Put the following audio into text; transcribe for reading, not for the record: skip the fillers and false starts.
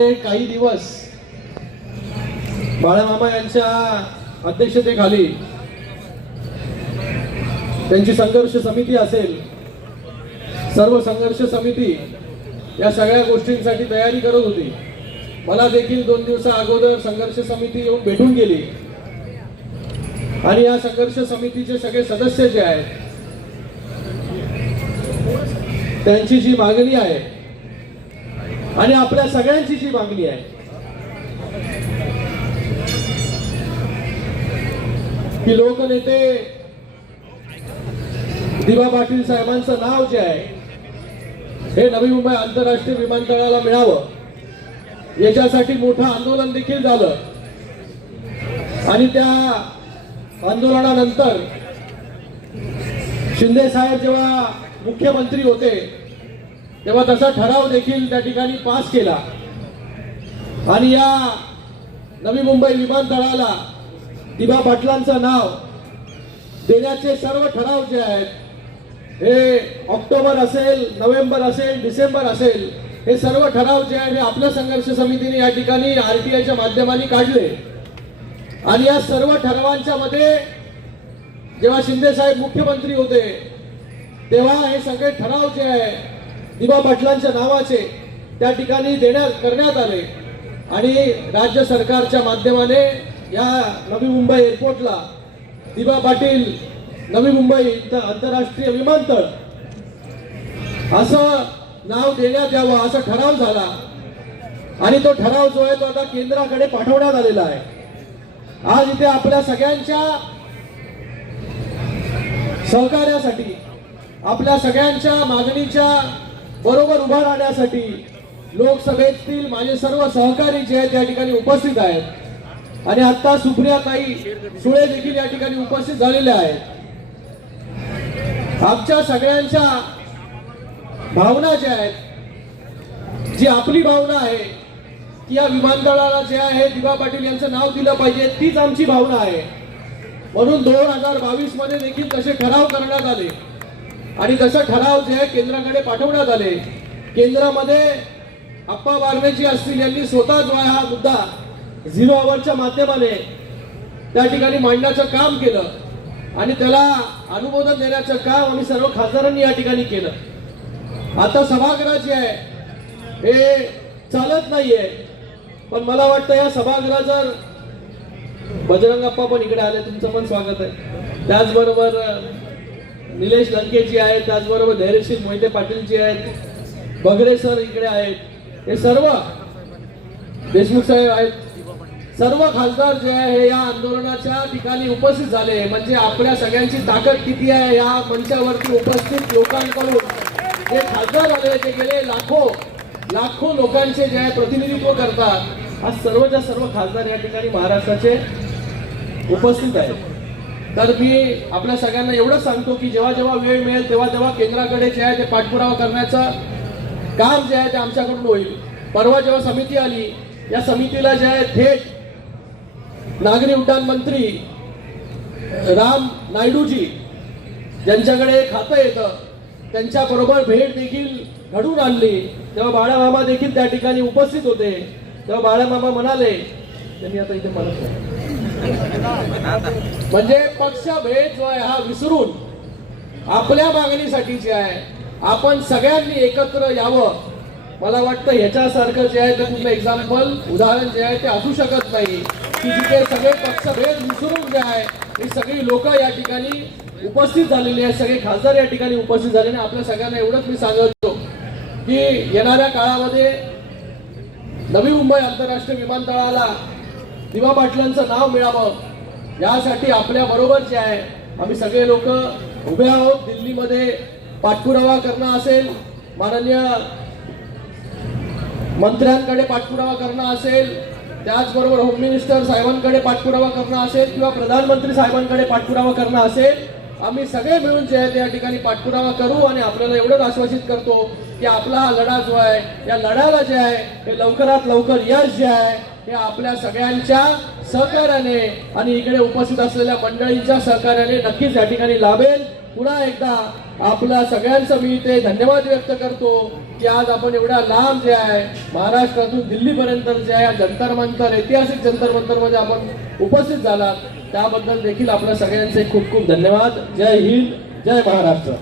काही दिवस बाळामामा यांच्या अध्यक्षतेखाली त्यांची संघर्ष समिती असेल, सर्व संघर्ष समिती या सगळ्या गोष्टींसाठी तयारी करत होती. मला देखील 2 दिवसा अगोदर संघर्ष समिती येऊन भेटून गेली आणि या संघर्ष समितीचे सगळे सदस्य जे आहेत त्यांची जी मागणी आहे आणि आपल्या सगळ्यांची जी मागणी आहे की लोकनेते दिवा पाटील साहेबांचं नाव जे आहे हे नवी मुंबई आंतरराष्ट्रीय विमानतळाला मिळावं याच्यासाठी मोठं आंदोलन देखील झालं. आणि त्या आंदोलनानंतर शिंदे साहेब जेव्हा मुख्यमंत्री होते तेव्हा तसा ठराव देखील त्या ठिकाणी पास केला आणि या नवी मुंबई विमानतळाला दिवा पाटलांचं नाव देण्याचे सर्व ठराव जे आहेत हे ऑक्टोबर असेल, नोव्हेंबर असेल, डिसेंबर असेल, हे सर्व ठराव जे आहेत हे आपल्या संघर्ष समितीने या ठिकाणी आरटीआयच्या माध्यमाने काढले. आणि या सर्व ठरावांच्या मध्ये जेव्हा शिंदे साहेब मुख्यमंत्री होते तेव्हा हे सगळे ठराव जे आहे दिवा पाटलांच्या नावाचे त्या ठिकाणी करण्यात आले आणि राज्य सरकारच्या माध्यमाने या नवी मुंबई एअरपोर्टला दिवा पाटील नवी मुंबई आंतरराष्ट्रीय विमानतळ असं नाव देण्यात यावं असा ठराव झाला. आणि तो ठराव जो आहे तो आता केंद्राकडे पाठवण्यात आलेला आहे. आज इथे आपल्या सगळ्यांच्या सहकार्यासाठी, आपल्या सगळ्यांच्या मागणीच्या बरोबर उभा राहण्यासाठी लोकसभेतील माझे सर्व सहकारी जे आहेत या ठिकाणी उपस्थित आहेत आणि आता सुप्रियाताई सुळे देखील या ठिकाणी उपस्थित झालेल्या आहेत. आमच्या सगळ्यांच्या भावना ज्या आहेत, जी आपली भावना आहे की या विमानतळाला जे आहे दिवा पाटील यांचं नाव दिलं पाहिजे, तीच आमची भावना आहे. म्हणून 2022 मध्ये देखील तसे ठराव करण्यात आले आणि तसे ठराव जे आहे केंद्राकडे पाठवण्यात आले. केंद्रामध्ये अप्पा बारमेजी असतील यांनी स्वतः जो आहे हा मुद्दा 0 आवरच्या माध्यमाने त्या ठिकाणी मांडण्याचं काम केलं आणि त्याला अनुमोदन देण्याचं काम आम्ही सर्व खासदारांनी या ठिकाणी केलं. आता सभागृह जे आहे हे चालत नाहीये, पण मला वाटतं या सभागृह जर बजरंग अप्पा पण इकडे आले, तुमचं पण स्वागत आहे, त्याचबरोबर निलेश लंके जी आहेत, त्याचबरोबर धैर्यशील मोहिते पाटील जी आहेत, बगरे सर इकडे आहेत, हे सर्व देशमुख साहेब आहेत, सर्व खासदार जे आहे हे या आंदोलनाच्या ठिकाणी उपस्थित झाले. म्हणजे आपल्या सगळ्यांची ताकद किती आहे या मंचावरती उपस्थित लोकांकडून जे खासदार आले ते गेले लाखो लोकांचे जे आहे प्रतिनिधित्व करतात. आज सर्वच्या सर्व खासदार या ठिकाणी महाराष्ट्राचे उपस्थित आहेत. तर मी आपल्या सगळ्यांना एवढंच सांगतो की जेव्हा जेव्हा वेळ मिळेल तेव्हा केंद्राकडे जे आहे ते पाठपुरावा करण्याचं काम जे आहे ते आमच्याकडून होईल. परवा जेव्हा समिती आली, या समितीला जे आहे थेट नागरी उड्डाण मंत्री राम नायडूजी ज्यांच्याकडे खातं येतं त्यांच्याबरोबर भेट देखील घडून आणली. तेव्हा बाळामामा देखील त्या ठिकाणी उपस्थित होते. तेव्हा बाळामामा म्हणाले, त्यांनी आता इथे म्हणत म्हणजे पक्षभेद जो आहे हा विसरून आपल्या मागणीसाठी जे आहे आपण सगळ्यांनी एकत्र यावं. मला वाटतं ह्याच्यासारखं जे आहे ते कुठलं एक्झाम्पल उदाहरण जे आहे ते असू शकत नाही की जिथे सगळे पक्षभेद विसरून जे आहे ही सगळी लोक या ठिकाणी उपस्थित झालेली आहेत, सगळे खासदार या ठिकाणी उपस्थित झालेले. आपल्या सगळ्यांना एवढंच मी सांगतो की येणाऱ्या काळामध्ये नवी मुंबई आंतरराष्ट्रीय विमानतळाला दिवा पाटलांचं नाव मिळावं यासाठी आपल्या बरोबर जे आहे आम्ही सगळे लोक उभे आहोत. दिल्लीमध्ये पाठपुरावा करणं असेल, माननीय मंत्र्यांकडे पाठपुरावा करणं असेल, त्याचबरोबर होम मिनिस्टर साहेबांकडे पाठपुरावा करणं असेल किंवा प्रधानमंत्री साहेबांकडे पाठपुरावा करणं असेल, आम्ही सगळे मिळून जे आहे त्या ठिकाणी पाठपुरावा करू. आणि आपल्याला एवढंच आश्वासित करतो की आपला हा लढा जो आहे या लढ्याला जे आहे हे लवकरात लवकर यश जे आहे हे आपल्या सगळ्यांच्या सहकार्याने आणि इकडे उपस्थित असलेल्या मंडळींच्या सहकार्याने नक्कीच या ठिकाणी लाभेल. पुन्हा एकदा आपल्या सगळ्यांचं मी इथे धन्यवाद व्यक्त करतो की आज आपण एवढ्या लांब जे आहे महाराष्ट्रातून दिल्लीपर्यंत जे आहे जंतर मंतर ऐतिहासिक जंतर मंतरमध्ये आपण उपस्थित झालात त्याबद्दल देखील आपल्या सगळ्यांचे खूप खूप धन्यवाद. जय हिंद, जय महाराष्ट्र.